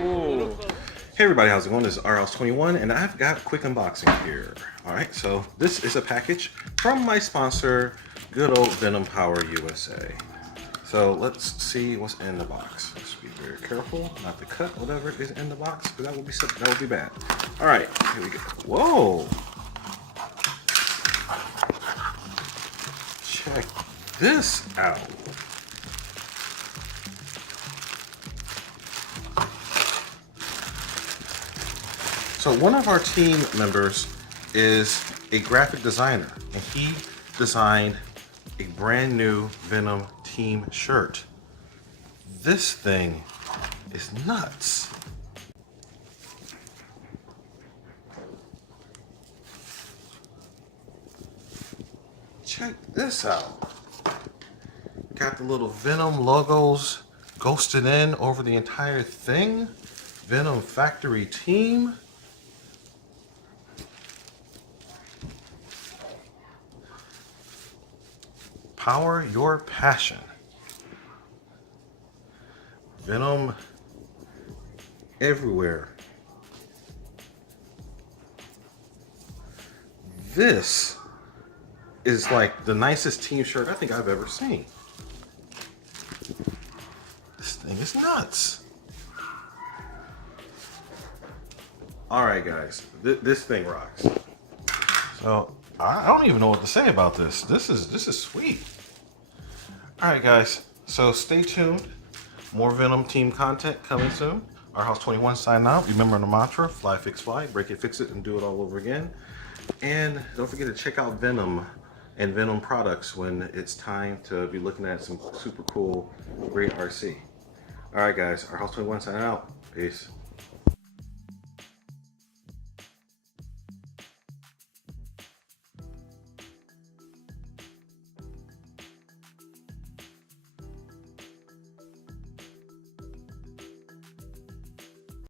Ooh. Hey everybody, how's it going? This is RLS21 and I've got a quick unboxing here. Alright, so this is a package from my sponsor, good old Venom Power USA. So let's see what's in the box. Let's be very careful not to cut whatever is in the box, because that would be bad. Alright, here we go. Whoa! Check this out. So one of our team members is a graphic designer, and he designed a brand new Venom team shirt. This thing is nuts. Check this out. Got the little Venom logos ghosted in over the entire thing. Venom Factory Team. Power your passion. Venom everywhere. This is like the nicest team shirt I think I've ever seen. This thing is nuts. Alright guys, this thing rocks. So I don't even know what to say about this. This is sweet. Alright guys, so stay tuned. More Venom team content coming soon. RHouse21 signing out. Remember the mantra, fly, fix, fly, break it, fix it, and do it all over again. And don't forget to check out Venom and Venom products when it's time to be looking at some super cool, great RC. Alright guys, RHouse21 signing out. Peace.